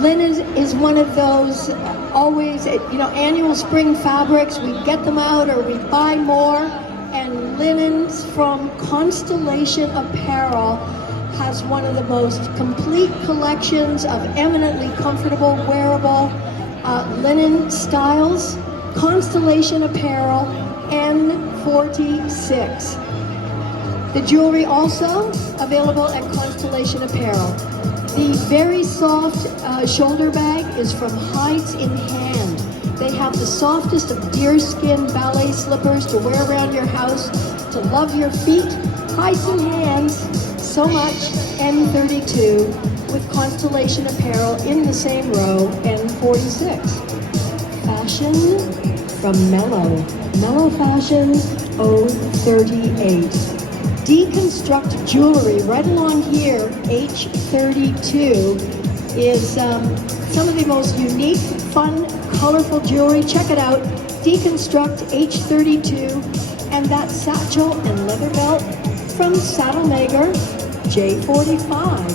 Linen is one of those always, annual spring fabrics. We get them out or we buy more. And linens from Constellation Apparel has one of the most complete collections of eminently comfortable, wearable linen styles. Constellation Apparel N46. The jewelry also available at Constellation Apparel. The very soft shoulder bag is from Hides in Hand. They have the softest of deerskin ballet slippers to wear around your house, to love your feet. Hides in Hands, so much, N32, with Constellation Apparel in the same row, N46. Fashion from Mellow. Mellow Fashion, O38. Deconstruct jewelry right along here, H32, is some of the most unique, fun, colorful jewelry. Check it out, Deconstruct H32, and that satchel and leather belt from Saddlemaker, J45.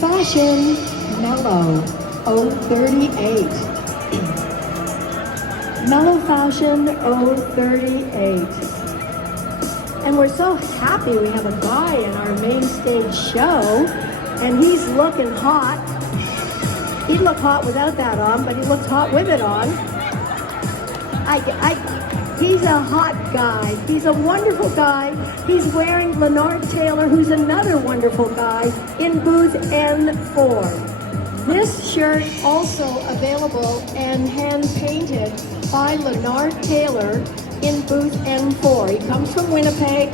Fashion Mellow, O38. Mellow Fashion, O38. And we're so happy we have a guy in our main stage show, and he's looking hot. He'd look hot without that on, but he looks hot with it on. He's a hot guy. He's a wonderful guy. He's wearing Leonard Taylor, who's another wonderful guy, in booth N4. This shirt also available and hand-painted by Leonard Taylor in booth N4. He comes from Winnipeg.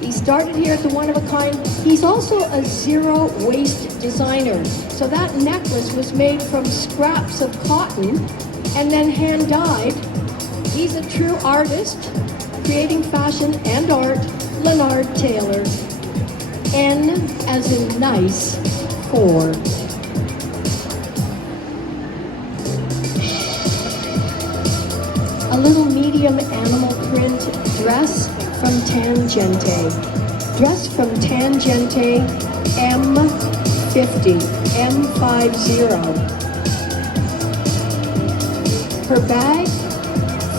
He started here at the One of a Kind. He's also a zero waste designer. So that necklace was made from scraps of cotton and then hand dyed. He's a true artist, creating fashion and art. Leonard Taylor. N as in nice, 4. A little medium animal print dress from Tangente. Dress from Tangente M50, M50. Her bag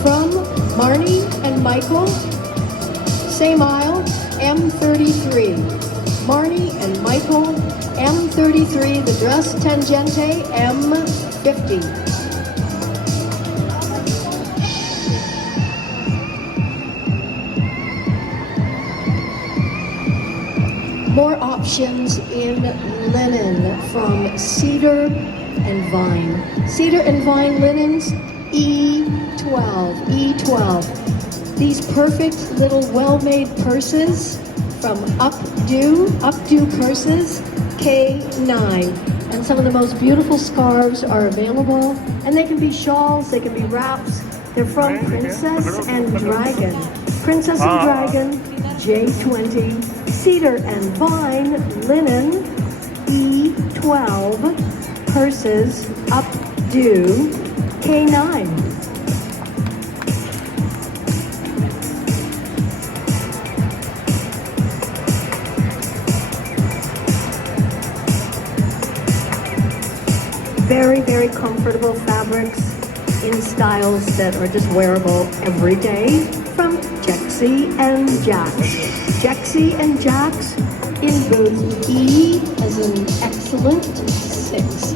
from Marnie and Michael, same aisle, M33. Marnie and Michael, M33. The dress Tangente, M50. More options in linen from Cedar and Vine. Cedar and Vine linens, E12. These perfect little well-made purses from Updo Purses, K9. And some of the most beautiful scarves are available. And they can be shawls, they can be wraps. They're from Princess and Dragon. Princess and Dragon, J20. Cedar and Vine linen, E12. Purses, Updo, K9. Very, very comfortable fabrics in styles that are just wearable every day from Jexy and Jax. Jexy and Jax in booth E as in excellent 6.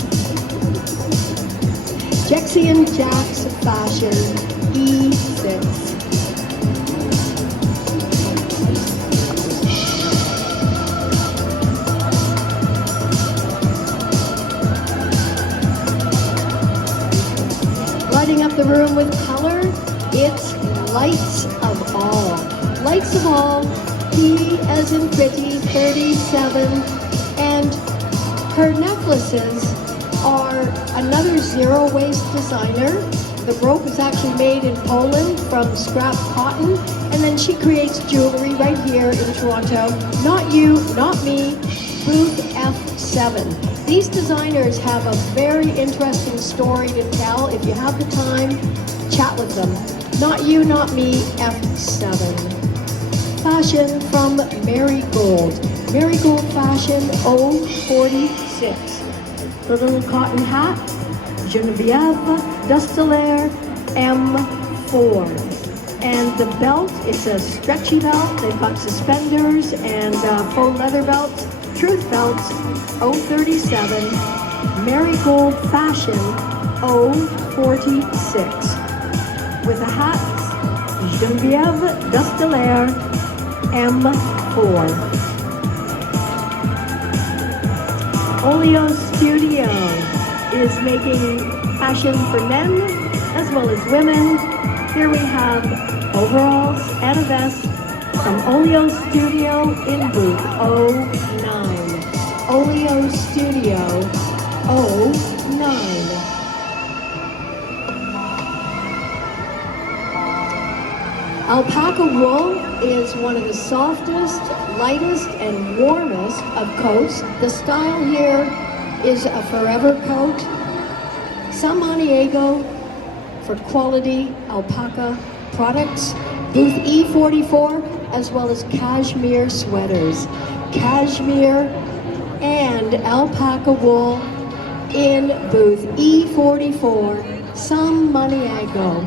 Jexy and Jax fashion E6. Lighting up the room with color, it's Lights of All. Lights of All, P as in pretty, 37, and her necklaces are another zero waste designer. The rope is actually made in Poland from scrap cotton, and then she creates jewelry right here in Toronto. Not you, not me, booth F7. These designers have a very interesting story to tell. If you have the time, chat with them. Not you, not me, F7. Fashion from Marigold. Marigold Fashion 046. 6. The little cotton hat, Genevieve Dustelaire M4. And the belt, it's a stretchy belt. They've got suspenders and faux leather belts. Truth belts, 037. Marigold Fashion, 046. With a hat, Genevieve Dustelaire M4. Olio Studio is making fashion for men as well as women. Here we have overalls and a vest from Olio Studio in booth 09. Olio Studio 09. Alpaca wool is one of the softest, lightest, and warmest of coats. The style here is a forever coat. San Maniego for quality alpaca products. Booth E44, as well as cashmere sweaters. Cashmere and alpaca wool in booth E44, San Maniego.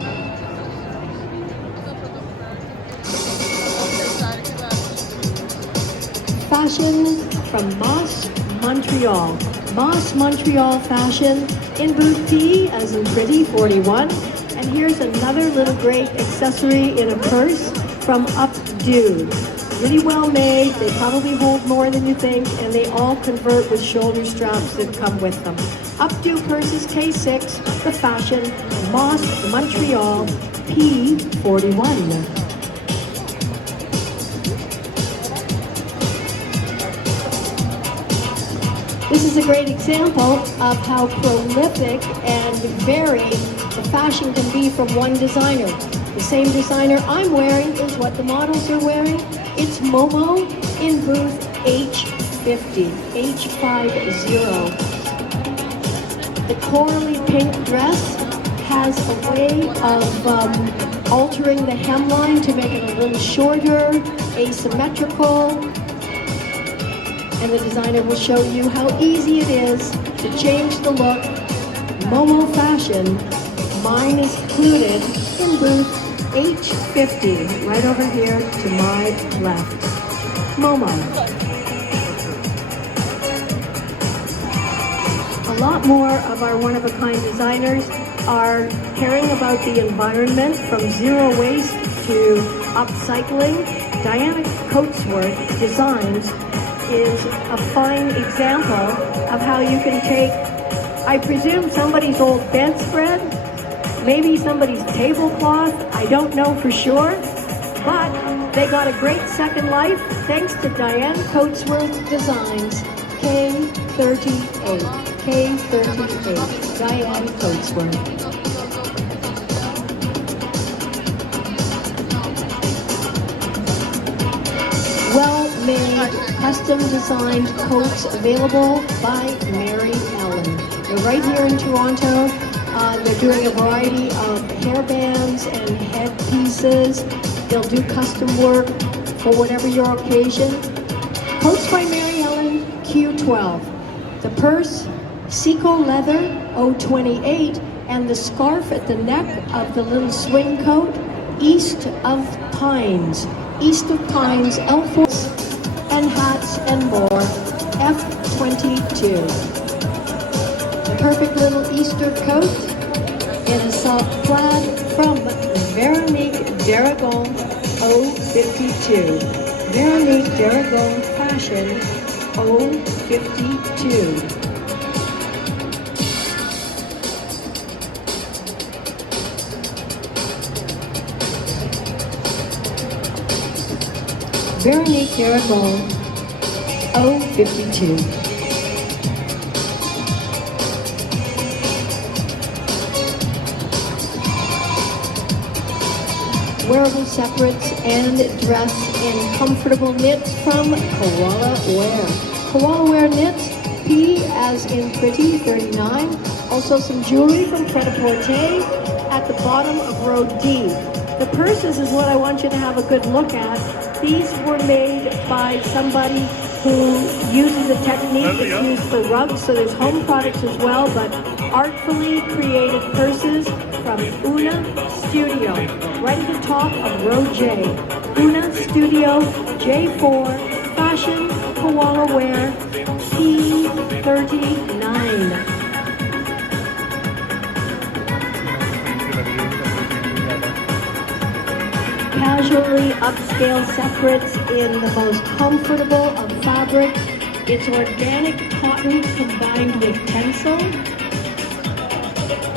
Fashion from Moss Montreal. Moss Montreal fashion in booth P, as in pretty, 41. And here's another little great accessory in a purse from Updo. Really well made, they probably hold more than you think, and they all convert with shoulder straps that come with them. Updo purses K6, the fashion, Moss Montreal P41. This is a great example of how prolific and varied the fashion can be from one designer. The same designer I'm wearing is what the models are wearing. It's Momo in booth H50, H50. The corally pink dress has a way of altering the hemline to make it a little shorter, asymmetrical. And the designer will show you how easy it is to change the look. Momo fashion, mine is included in booth H50, right over here to my left. Momo. A lot more of our one-of-a-kind designers are caring about the environment, from zero waste to upcycling. Diana Coatsworth Designs is a fine example of how you can take, I presume, somebody's old bedspread, maybe somebody's tablecloth, I don't know for sure, but they got a great second life thanks to Diane Coatsworth Designs, K38, K38, Diane Coatsworth. Well-made, custom-designed coats available by Mary Ellen. They're right here in Toronto. They're doing a variety of hairbands and headpieces. They'll do custom work for whatever your occasion. Coats by Mary Ellen, Q12. The purse, Seco leather, 028, and the scarf at the neck of the little swing coat, East of Pines. East of Pines, L4, and hats and more, F22. The perfect little Easter coat in a soft plaid from Veronique Daragon, 052. Veronique Daragon Fashion, 052. Veronique Daragon, 052. Wearable separates and dress in comfortable knits from Outerwear. Outerwear knits, P as in pretty, 39. Also some jewelry from Pret-a-Porter at the bottom of row D. The purses is what I want you to have a good look at. These were made by somebody who uses a technique that's used for rugs, so there's home products as well, but artfully created purses from Una Studio, right at the top of row J. Una Studio J4 Fashion Koala Wear P39. Casually upscale separates in the most comfortable of fabrics. It's organic cotton combined with tencel.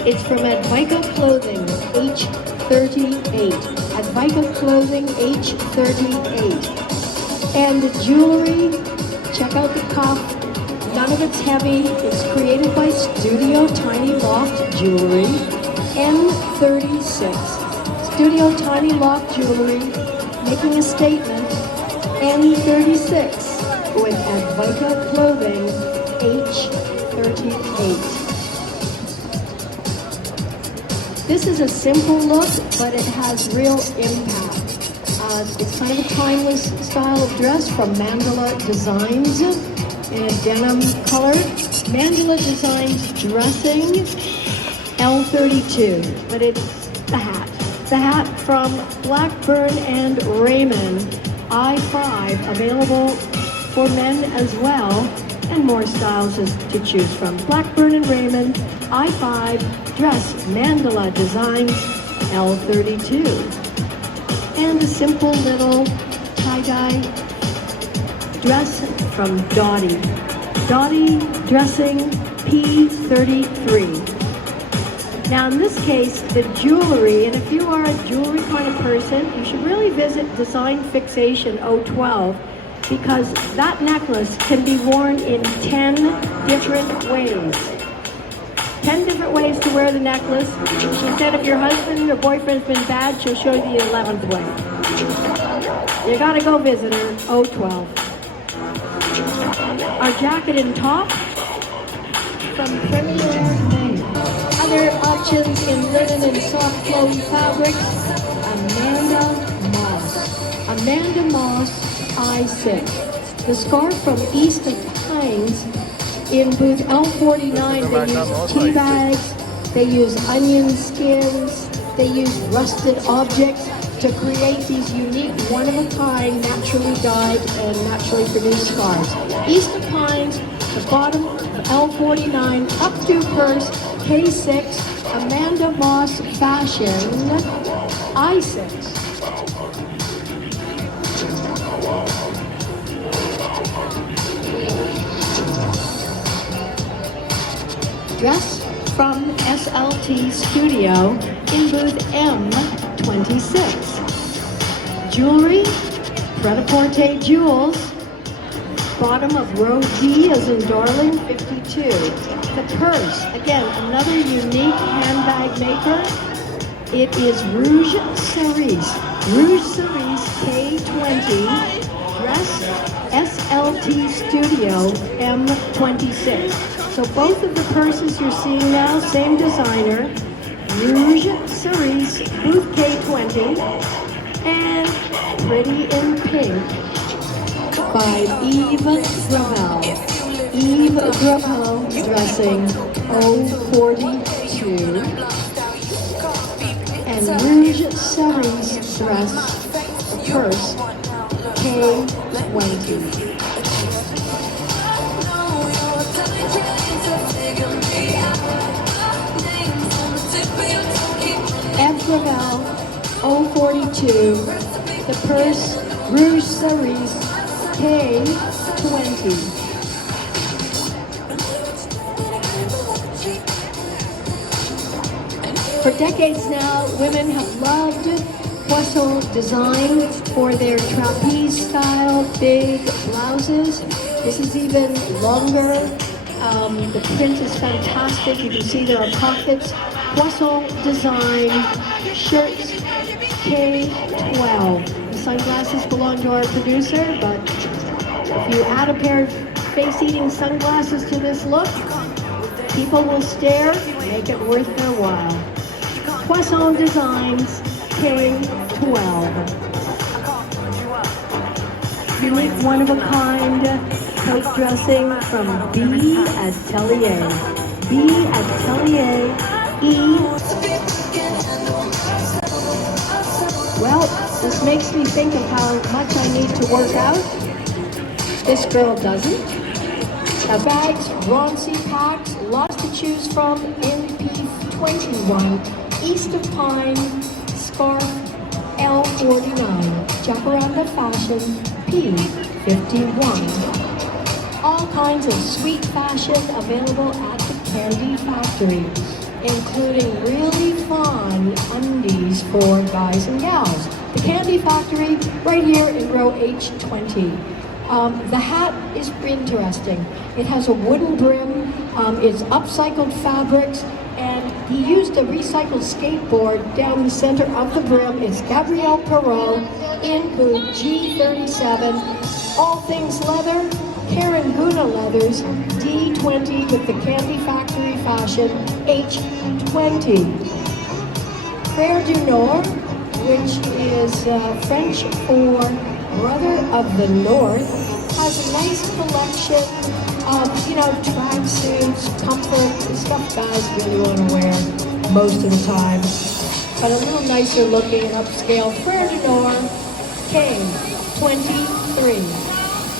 It's from Advico Clothing, H38. Advico Clothing, H38. And the jewelry, check out the cuff. None of it's heavy. It's created by Studio Tiny Loft Jewelry, N36. Studio Tiny Loft Jewelry, making a statement, N36, with Advico Clothing, H38. This is a simple look, but it has real impact. It's kind of a timeless style of dress from Mandala Designs in a denim color. Mandala Designs dressing, L32, but it's the hat. The hat from Blackburn and Raymond, I5, available for men as well, and more styles to choose from. Blackburn and Raymond, I5, dress Mandala Designs, L32. And a simple little tie-dye dress from Dottie. Dottie dressing, P33. Now in this case, the jewelry, and if you are a jewelry kind of person, you should really visit Design Fixation 012, because that necklace can be worn in 10 different ways. 10 different ways to wear the necklace. She said if your husband or boyfriend's been bad, she'll show you the 11th way. You gotta go visit her, 012. Our jacket and top from Premier. Other options in linen and soft flowy fabrics, Amanda Moss. Amanda Moss, I6. The scarf from East of Pines in booth L49, they use tea bags, they use onion skins, they use rusted objects to create these unique, one-of-a-kind, naturally dyed and naturally produced scarves. East of Pines, the bottom of L49, up to purse, K6, Amanda Moss Fashion, I6. Dress from SLT Studio in booth M26. Jewelry, Pret-a-Porter Jewels, bottom of row D as in darling, 52. The purse, again, another unique handbag maker. It is Rouge Cerise. Rouge Cerise K20, dress SLT Studio M26. So both of the purses you're seeing now, same designer, Rouge Cerise, booth K20, and Pretty in Pink by Eve Gravel. Eve Gravel dressing 042. And Rouge Cerise dress, purse, K20. Eve Gravel 042. The purse, Rouge Cerise, K20. For decades now, women have loved Poisson design for their trapeze style big blouses. This is even longer. The print is fantastic. You can see there are pockets. Poisson design shirts, K12. The sunglasses belong to our producer, but if you add a pair of face-eating sunglasses to this look, people will stare, make it worth their while. Poisson Designs, K12. unique, one-of-a-kind coat dressing from B Atelier. B Atelier E. Well, this makes me think of how much I need to work out. This girl doesn't. Bags, Roncy packs, lots to choose from in P21. East of Pine, scarf L49. Jacaranda fashion P51. All kinds of sweet fashion available at the Candy Factory, including really fun undies for guys and gals. The Candy Factory right here in row H20. The hat is interesting. It has a wooden brim, it's upcycled fabrics, and he used a recycled skateboard down the center of the brim. It's Gabrielle Perot in boot G37. All things leather, Karen Guna leathers, D20 with the Candy Factory fashion H20. Frère du Nord, which is French for Brother of the North, has a nice collection of, tracksuits, comfort, stuff guys really want to wear most of the time, but a little nicer looking and upscale. Frère du Nord K23.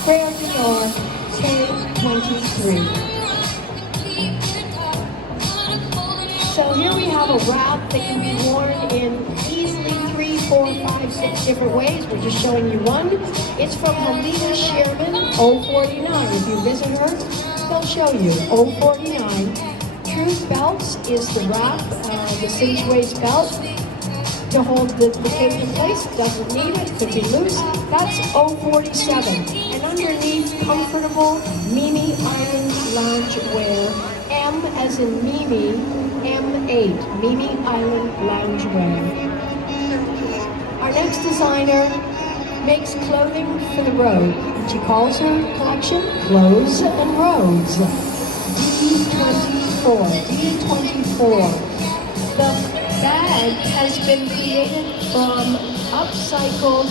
Frère du Nord K23. So here we have a wrap that can be worn in easily 3, 4, 5, 6 different ways. We're just showing you one. It's from Helena Sherman, 049. If you visit her, they'll show you, 049. Truth Belts is the wrap, the cinch waist belt to hold the cape in place. Doesn't need it, could be loose. That's 047. And underneath, comfortable Mimi Island Loungewear. M as in Mimi, M8, Mimi Island Loungewear. Our next designer makes clothing for the road. She calls her collection Clothes and Roads. D24, D24. The bag has been created from upcycled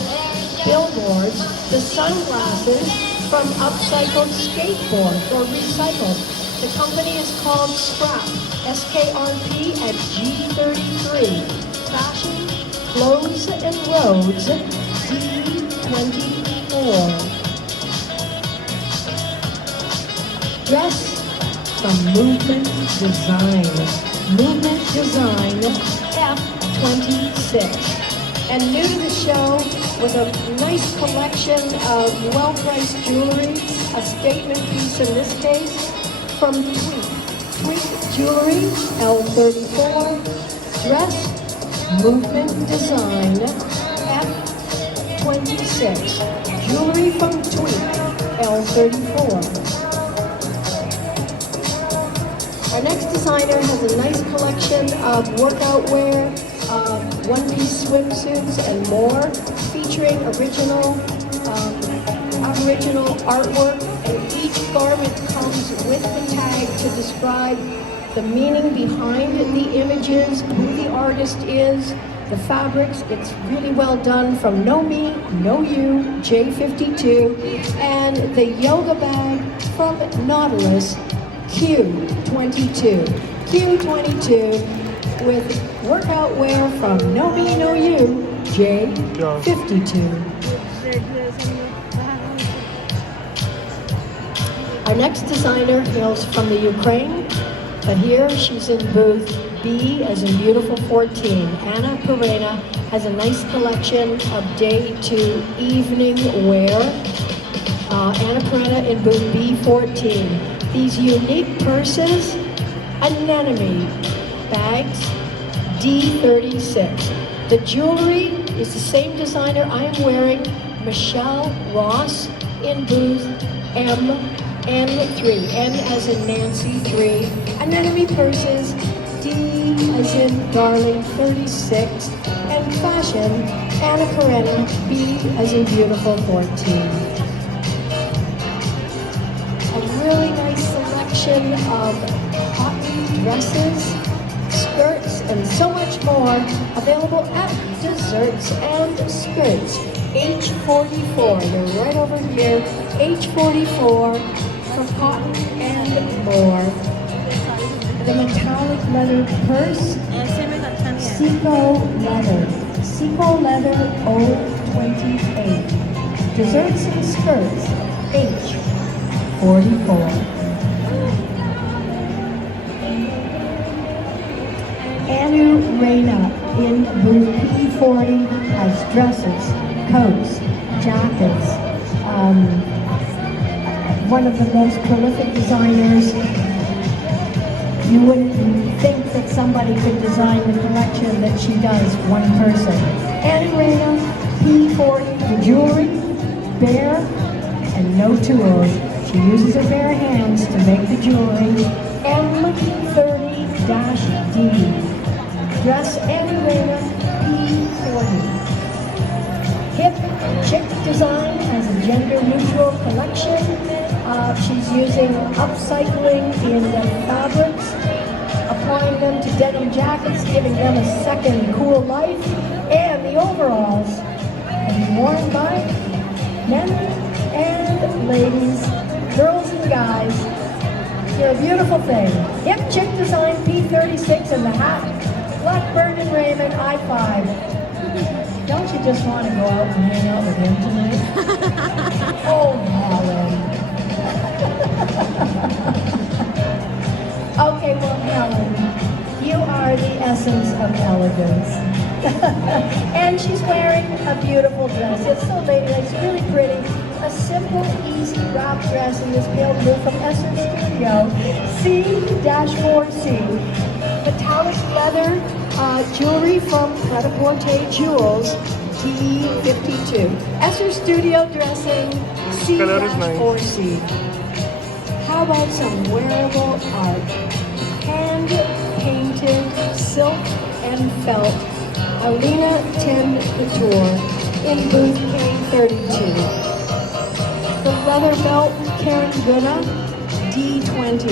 billboards, the sunglasses from upcycled skateboards or recycled. The company is called Scrap, SKRP at G33. Fashion, Clothes and Roads, D24. Dress from Movement Design. Movement Design, F26. And new to the show with a nice collection of well-priced jewelry, a statement piece in this case, from Tweak. Tweak Jewelry, L34. Dress, Movement Design, F26. Jewelry from Tweak, L34. Our next designer has a nice collection of workout wear, one-piece swimsuits and more, featuring original artwork, and each garment comes with the tag to describe the meaning behind the images, who the artist is, the fabrics. It's really well done from No Me, No You, J52, and the yoga bag from Nautilus, Q22. Q22 with workout wear from No Me, No You, J52. Our next designer hails from the Ukraine, but here she's in booth B as in beautiful 14. Anna Perena has a nice collection of day to evening wear. Anna Perena in booth B14. These unique purses, anemone bags, D36. The jewelry is the same designer I am wearing, Michelle Ross, in booth N3, N as in Nancy 3. Anemone purses, D as in Darling 36. And fashion, Anna Perena, B as in beautiful 14. A really nice selection of cotton dresses, skirts, and so much more available at Desserts and Skirts. H44. They're right over here. H44 for cotton and more. The metallic leather purse. Seco leather. Seco leather 028. Desserts and skirts. H44. Anu Reina in booth P40 has dresses, coats, jackets. One of the most prolific designers. You wouldn't think that somebody could design the collection that she does, one person. Anu Reina, P40, the jewelry, bare and no tools. She uses her bare hands to make the jewelry. M30-D. Dress Anu Reina, P40. Hip Chick Design has a gender-neutral collection. She's using upcycling in the fabrics, applying them to denim jackets, giving them a second cool life. And the overalls can be worn by men and ladies, girls and guys. They're a beautiful thing. Hip Chick Design, P36 in the hat. Blackbird and Raymond, I-5. Don't you just want to go out and hang out with him tonight? Oh, Helen. Okay, well, Helen, you are the essence of elegance. And she's wearing a beautiful dress. It's so ladylike, it's really pretty. A simple, easy wrap dress in this pale blue from Esther Studio, C-4C. Metallic leather jewelry from Pret-a-Porter Jewels, D52. Esther Studio dressing, C-4C. How about some wearable art? Hand-painted silk and felt. Alina 10 Couture in booth K32. The leather belt, Karen Gunna, D20.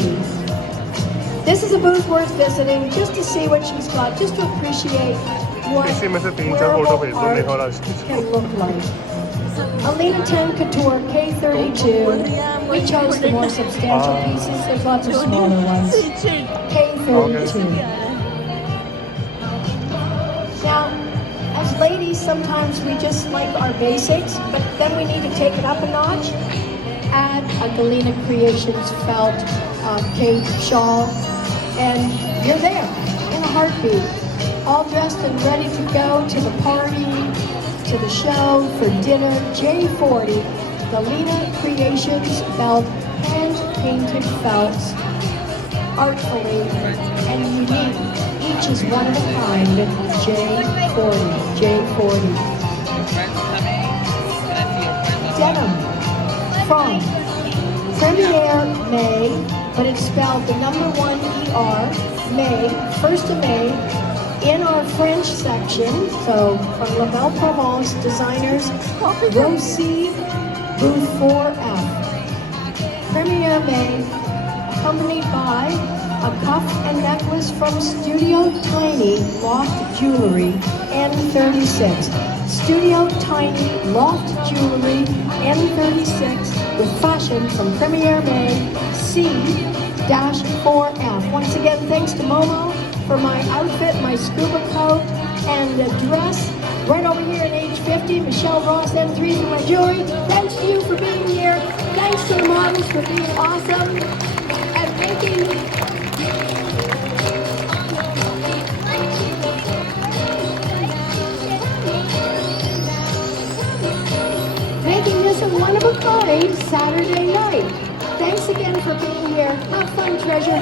This is a booth worth visiting just to see what she's got, just to appreciate what wearable art can look like. Alina 10 Couture, K32. We chose the more substantial pieces. There's lots of smaller ones. K32. Now, as ladies, sometimes we just like our basics, but then we need to take it up a notch. Add a Galena Creations felt cape shawl, and you're there in a heartbeat. All dressed and ready to go to the party, to the show, for dinner. J40, Galena Creations felt, hand-painted felts, artfully and unique. Each is one of a kind. J40, J40. Denim from Premiere May, but it's spelled the number 1 ER, May, 1st of May, in our French section. So from La Belle Provence designers, row C, booth 4F. Premiere May, accompanied by a cuff and necklace from Studio Tiny Loft Jewelry, N36. Studio Tiny Loft Jewelry, N36, with fashion from Premiere May, C-4F. Once again, thanks to Momo for my outfit, my scuba coat, and the dress. Right over here in age 50, Michelle Ross, N3 for my jewelry. Thanks to you for being here. Thanks to the models for being awesome and making this a one-of-a-kind Saturday night. Thanks again for being here. Have fun, treasure.